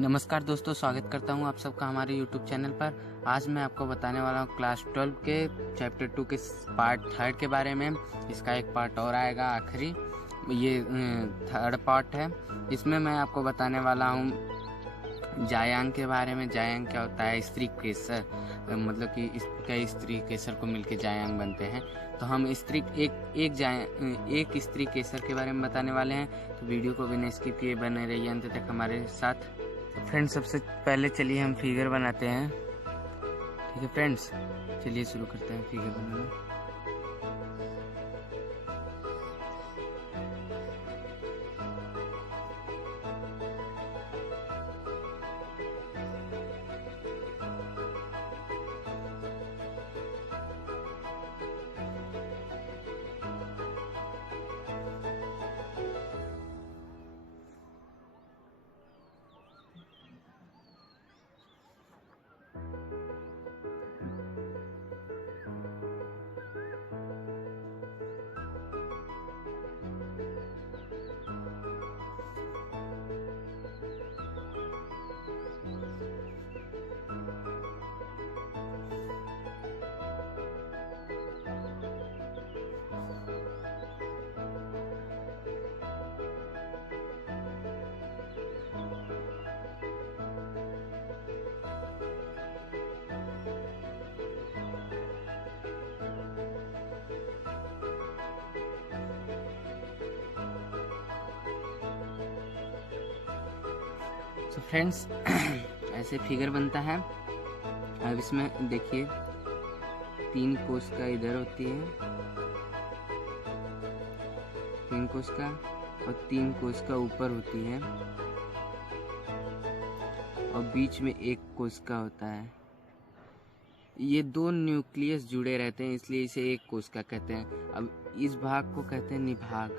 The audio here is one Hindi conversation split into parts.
नमस्कार दोस्तों, स्वागत करता हूं आप सबका हमारे YouTube चैनल पर। आज मैं आपको बताने वाला हूं क्लास 12 के चैप्टर 2 के पार्ट 3 के बारे में। इसका एक पार्ट और आएगा आखिरी, ये थर्ड पार्ट है। इसमें मैं आपको बताने वाला हूं जायांग के बारे में। जायांग क्या होता है? स्त्री केसर, मतलब कि कई स्त्री केसर को मिलकर जायांग बनते हैं। तो हम एक स्त्री केसर के बारे में बताने वाले हैं। तो वीडियो को बिना स्किप किए बने रहिए अंत तक हमारे साथ। तो फ्रेंड्स, सबसे पहले चलिए हम फिगर बनाते हैं। ठीक है फ्रेंड्स, चलिए शुरू करते हैं फिगर बनाना। तो फ्रेंड्स ऐसे फिगर बनता है। अब इसमें देखिए 3 कोशिका इधर होती है, 3 कोशिका, और 3 कोशिका ऊपर होती है, और बीच में 1 कोशिका होता है। ये 2 न्यूक्लियस जुड़े रहते हैं, इसलिए इसे 1 कोशिका कहते हैं। अब इस भाग को कहते हैं निभाग।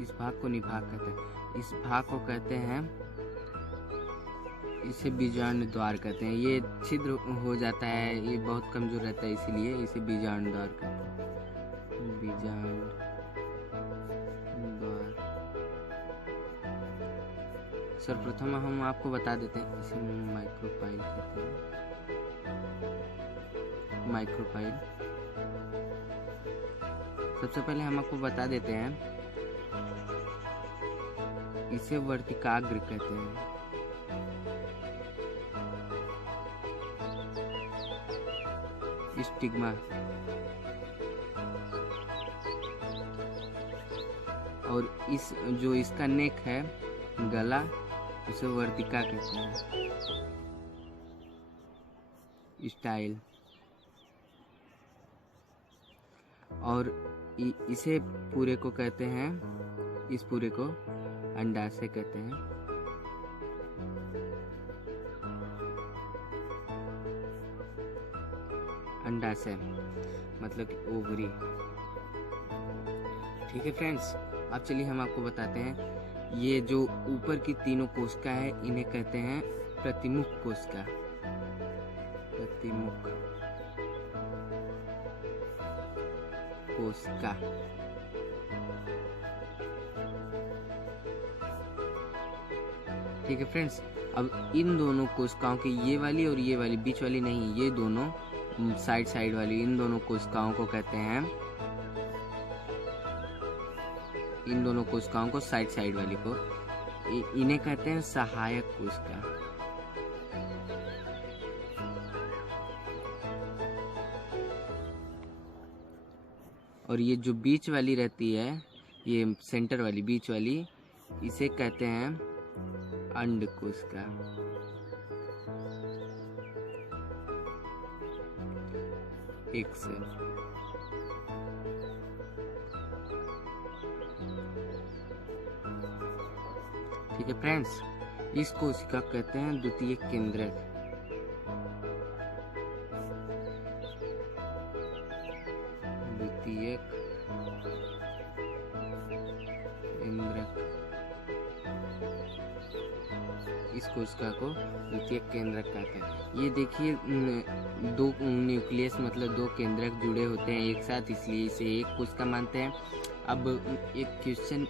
इस भाग को निभाग कहते हैं। इस भाग को कहते हैं, इसे बीजांड द्वार कहते हैं। ये छिद्र हो जाता है, ये बहुत कमजोर रहता है, इसीलिए इसे बीजांड द्वार कहते हैं। बीजांड द्वार। सर्वप्रथम हम आपको बता देते हैं, इसे माइक्रोपाइल कहते हैं। माइक्रोपाइल। सबसे पहले हम आपको बता देते हैं, इसे वर्तिकाग्र कहते हैं। स्टिग्मा। और इस जो इसका नेक है, गला, उसे वर्तिका कहते हैं। स्टाइल। और इसे पूरे को कहते हैं, इस पूरे को अंडाशय कहते हैं। अंडाशय मतलब ओवरी। ठीक है फ्रेंड्स, अब चलिए हम आपको बताते हैं, ये जो ऊपर की तीनों कोशिका है, इन्हें कहते हैं प्रतिमुख कोशिका। प्रतिमुख कोशिका। ठीक है फ्रेंड्स, अब इन दोनों कोशिकाओं की, ये वाली और ये वाली, बीच वाली नहीं, ये दोनों साइड वाली, इन दोनों कोशिकाओं को कहते हैं, इन दोनों कोशिकाओं को साइड वाली को इन्हें कहते हैं सहायक कोशिका। और ये जो बीच वाली रहती है, ये सेंटर वाली, बीच वाली, इसे कहते हैं अंड कोशिका। एक सेल। ठीक है फ्रेंड्स, इस कोशिका कहते हैं द्वितीयक केंद्रक। द्वितीयक केंद्रक। इस कोशिका को द्वितीयक केंद्रक कहते हैं। ये देखिए 2 न्यूक्लियस मतलब 2 केंद्रक जुड़े होते हैं एक साथ, इसलिए इसे एक कोशिका मानते हैं। अब एक क्वेश्चन,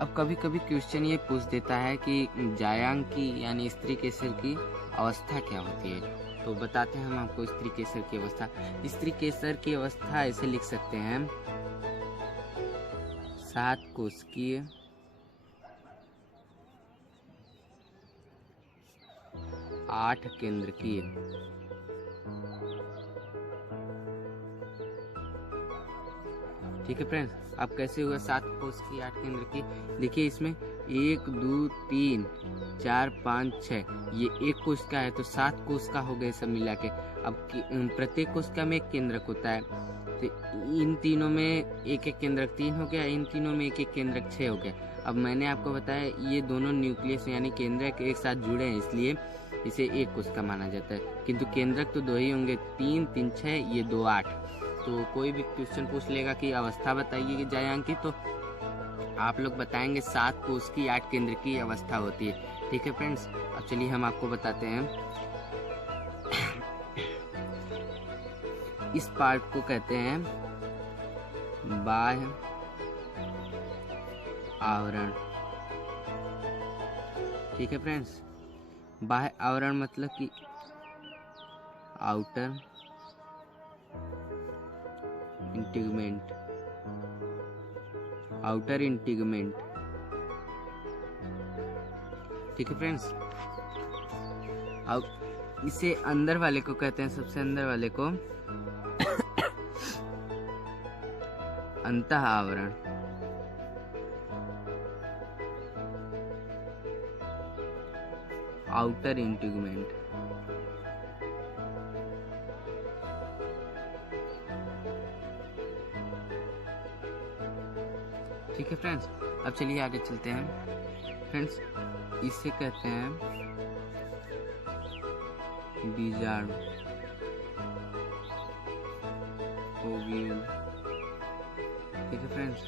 अब कभी कभी क्वेश्चन ये पूछ देता है कि जायांग की यानी स्त्री केसर की अवस्था क्या होती है। तो बताते हैं हम आपको स्त्री केसर की अवस्था। स्त्री केसर की अवस्था ऐसे लिख सकते हैं, 7 कोशिकीय, 8 केंद्रकीय। ठीक है फ्रेंड्स, अब कैसे हुआ 7 कोशिकीय 8 केंद्रकीय? देखिए इसमें 1 2 3 4 5 6, ये एक कोशिका है तो 7 कोशिका हो गए सब मिला के। अब प्रत्येक कोशिका में एक केंद्रक होता है, तो इन तीनों में एक एक केंद्रक 3 हो गया, इन तीनों में एक एक केंद्रक 6 हो गया। अब मैंने आपको बताया ये दोनों न्यूक्लियस यानी केंद्रक एक साथ जुड़े हैं, इसलिए इसे एक कोशिका माना जाता है, किंतु केंद्रक तो 2 ही होंगे, 3 3 6, ये 2 8। तो कोई भी क्वेश्चन पूछ लेगा कि अवस्था बताइए कि जायांग की, तो आप लोग बताएंगे 7 कोशिकीय 8 केंद्र की अवस्था होती है। ठीक है फ्रेंड्स, अब चलिए हम आपको बताते हैं। इस पार्ट को कहते हैं बाह्य आवरण। ठीक है फ्रेंड्स, बाह्य आवरण मतलब कि आउटर इंटीगमेंट, आउटर इंटीगमेंट। ठीक है फ्रेंड्स, अब इसे अंदर वाले को कहते हैं, सबसे अंदर वाले को अंतः आवरण। आउटर इंटीगमेंट। ठीक है फ्रेंड्स, अब चलिए आगे चलते हैं। फ्रेंड्स, इसे कहते हैं बीजाणु, ओव्यूल। ठीक है फ्रेंड्स,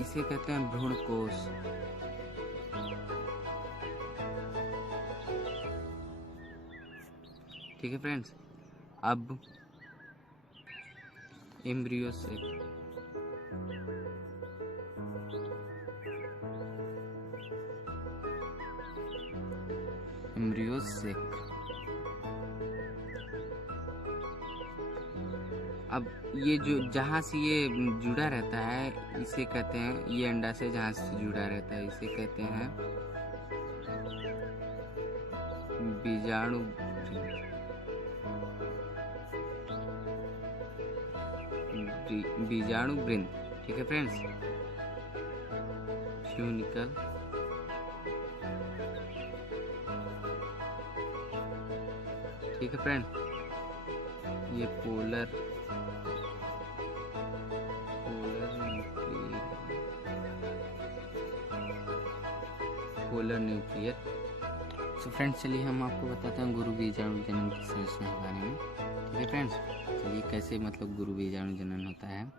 इसे कहते हैं भ्रूण कोश। ठीक है फ्रेंड्स, अब एम्ब्रियो सेक। Embryo sac. अब ये जो जहाँ से ये जुड़ा रहता है इसे कहते हैं, ये अंडा से जहाँ से जुड़ा रहता है इसे कहते हैं बीजाणु। बीजाणु वृंद। ठीक है फ्रेंड्स, फ्यूनिकल। ठीक है फ्रेंड्स, ये पोलर न्यूक्लियर। तो फ्रेंड्स, चलिए हम आपको बताते हैं गुरु बीजाणु जनन की संरचना के बारे में। ठीक है फ्रेंड्स, चलिए कैसे मतलब गुरु बीजाणु जनन होता है।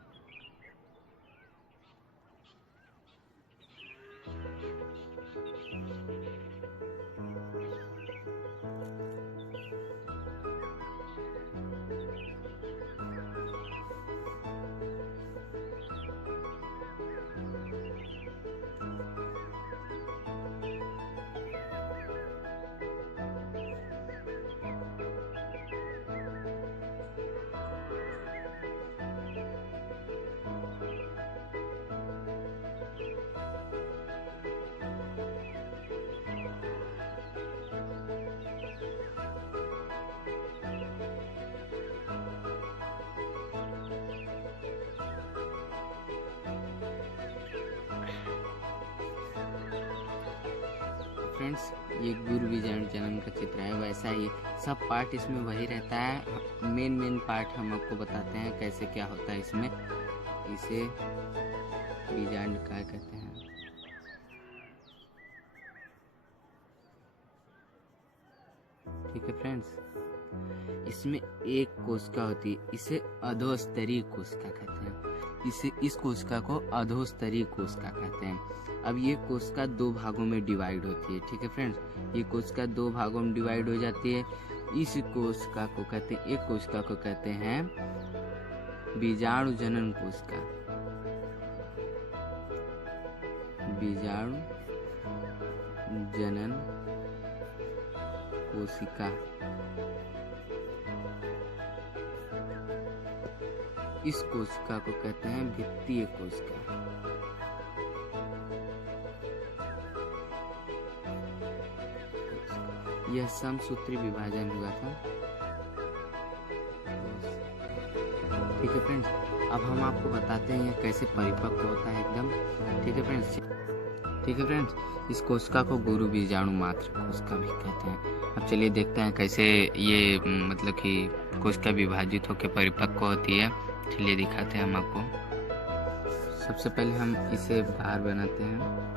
फ्रेंड्स, ये गुरु बीजाणु जनन का चित्र है, वैसा ही सब पार्ट इसमें वही रहता है। मेन पार्ट हम आपको बताते हैं कैसे क्या होता है इसमें। इसे बीजांड क्या कहते हैं। ठीक है फ्रेंड्स, इसमें एक कोशिका होती है, इसे अधोस्तरीय कोशिका कहते हैं। इस कोशिका को अधोस्तरीय कोशिका कहते हैं। अब ये कोशिका 2 भागों में डिवाइड होती है। ठीक है फ्रेंड्स, ये कोशिका 2 भागों में डिवाइड हो जाती है। इस कोशिका को कहते हैं, एक कोशिका को कहते हैं बीजाणु जनन कोशिका। बीजाणु जनन कोशिका। इस कोशिका को कहते हैं भित्तीय कोशिका। यह समसूत्री विभाजन हुआ था। ठीक है फ्रेंड्स, अब हम आपको बताते हैं कैसे परिपक्व होता है एकदम। ठीक है फ्रेंड्स, इस कोशिका को गुरु बीजाणु मात्र कोशिका भी कहते हैं। अब चलिए देखते हैं कैसे ये मतलब कि कोशिका विभाजित होकर परिपक्व होती है। चलिए दिखाते हैं हम आपको। सबसे पहले हम इसे बाहर बनाते हैं।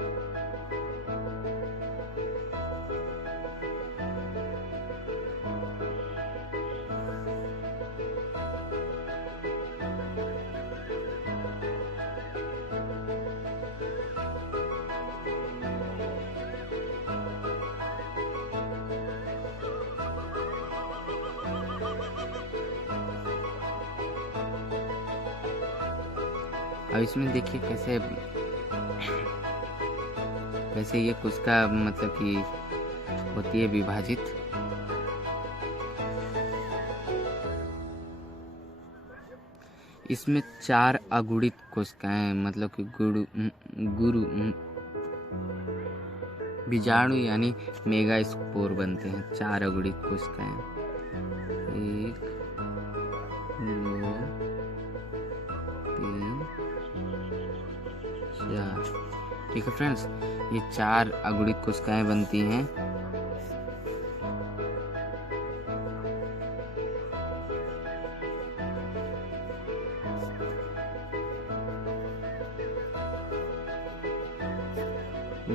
अब इसमें देखिए कैसे ये कोशिका मतलब कि होती है विभाजित। इसमें 4 अगुणित कोशिकाएं मतलब कि गुरु बीजाणु यानी मेगास्पोर बनते हैं। 4 अगुणित कोशिकाएं, 1 2 3 4। ठीक है फ्रेंड्स, ये 4 अगुणित कोशिकाएं बनती हैं।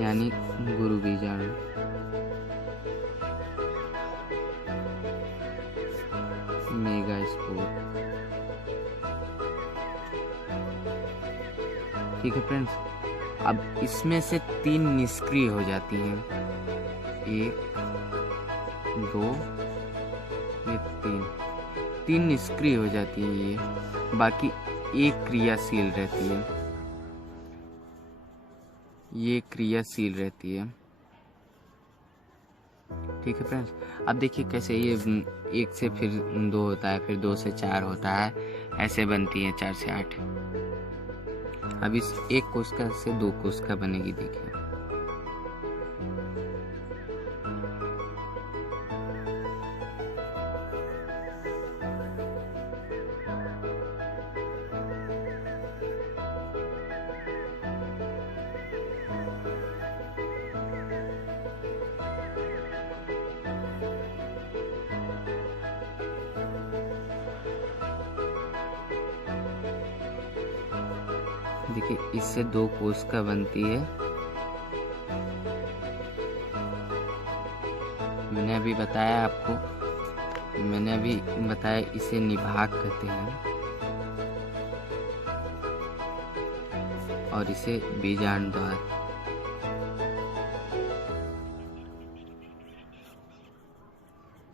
यानी गुरु बीजाणु। मेगास्पोर। ठीक है फ्रेंड्स, अब इसमें से 3 निष्क्रिय हो जाती हैं। 1 2 ये 3 निष्क्रिय हो जाती है ये, बाकी 1 क्रियाशील रहती है। ये क्रियाशील रहती है। ठीक है फ्रेंड्स, अब देखिए कैसे ये 1 से फिर 2 होता है, फिर 2 से 4 होता है, ऐसे बनती है 4 से 8। अब इस एक कोशिका से 2 कोशिका बनेगी। देखिए इससे 2 कोशिका बनती है। मैंने अभी बताया इसे निभाग कहते हैं और इसे बीजांड द्वार।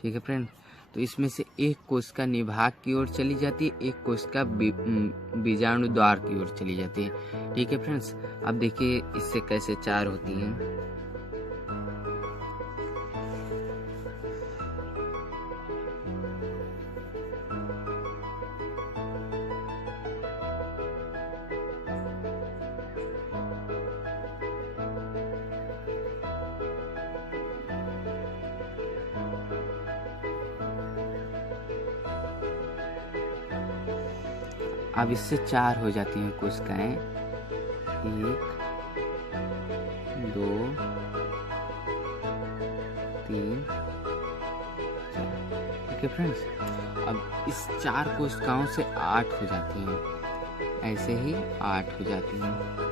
ठीक है फ्रेंड, तो इसमें से एक कोशिका निभाग की ओर चली जाती है, एक कोशिका बीजाणु द्वार की ओर चली जाती है। ठीक है फ्रेंड्स, अब देखिए इससे कैसे 4 होती हैं। अब इससे 4 हो जाती हैं कोशिकाएं। 1 2 3 4। ठीक है फ्रेंड्स, अब इस 4 कोशिकाओं से 8 हो जाती हैं, ऐसे ही 8 हो जाती हैं।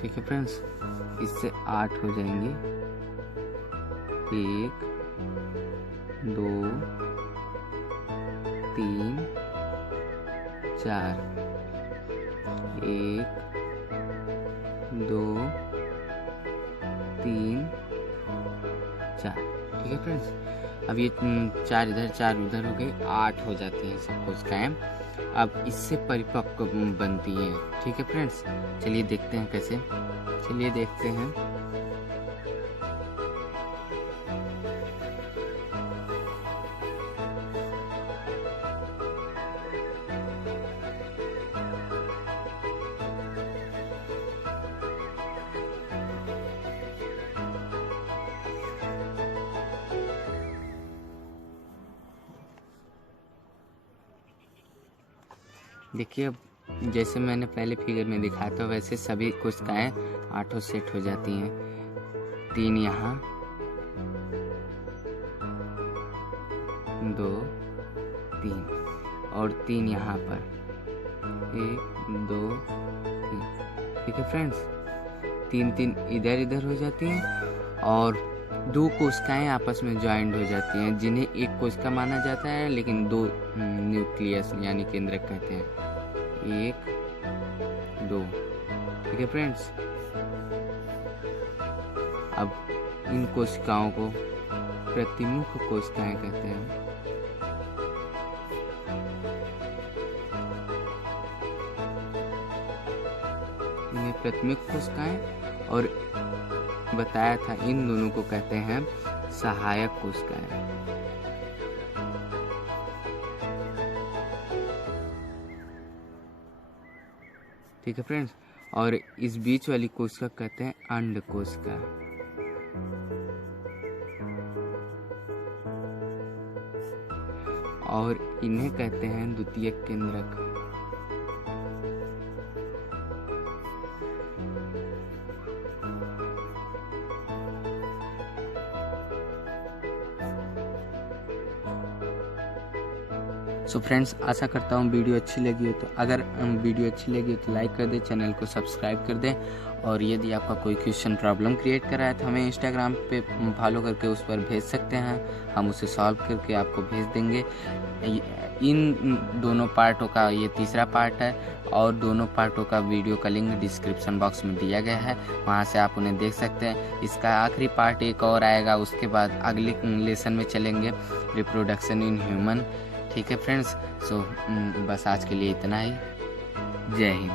ठीक है फ्रेंड्स, इससे 8 हो जाएंगे। 1 2 3 4, 1 2 3 4। ठीक है फ्रेंड्स, अब ये 4 इधर 4 उधर हो गए, 8 हो जाते हैं सब कोशिकाएं। अब इससे परिपक्व बनती है। ठीक है फ्रेंड्स, चलिए देखते हैं कैसे। चलिए देखते हैं। देखिए, अब जैसे मैंने पहले फिगर में दिखाया था वैसे सभी कोशिकाएं 8 सेट हो जाती हैं। 3 यहाँ, 2 3 और 3 यहाँ पर, 1 2 3। ठीक है फ्रेंड्स, 3 इधर हो जाती हैं और 2 कोशिकाएं आपस में ज्वाइंट हो जाती हैं, जिन्हें एक कोशिका माना जाता है, लेकिन 2 न्यूक्लियस यानी केंद्रक कहते हैं। 1 2। ठीक है फ्रेंड्स, अब इन कोशिकाओं को प्रतिमुख कोशिकाएं कहते हैं। इन्हें प्रतिमुख कोशिकाएं, और बताया था इन दोनों को कहते हैं सहायक कोशिकाएं। ठीक है फ्रेंड्स, और इस बीच वाली कोशिका कहते हैं अंड कोशिका। और इन्हें कहते हैं द्वितीयक केंद्रक। सो फ्रेंड्स, आशा करता हूँ वीडियो अच्छी लगी हो, तो अगर वीडियो अच्छी लगी हो तो लाइक कर दें, चैनल को सब्सक्राइब कर दें। और यदि आपका कोई क्वेश्चन प्रॉब्लम क्रिएट कर रहा है तो हमें इंस्टाग्राम पे फॉलो करके उस पर भेज सकते हैं, हम उसे सॉल्व करके आपको भेज देंगे। इन दोनों पार्टों का ये तीसरा पार्ट है, और दोनों पार्टों का वीडियो का लिंक डिस्क्रिप्शन बॉक्स में दिया गया है, वहाँ से आप उन्हें देख सकते हैं। इसका आखिरी पार्ट एक और आएगा, उसके बाद अगले लेसन में चलेंगे, रिप्रोडक्शन इन ह्यूमन। ठीक है फ्रेंड्स, सो बस आज के लिए इतना ही। जय हिंद।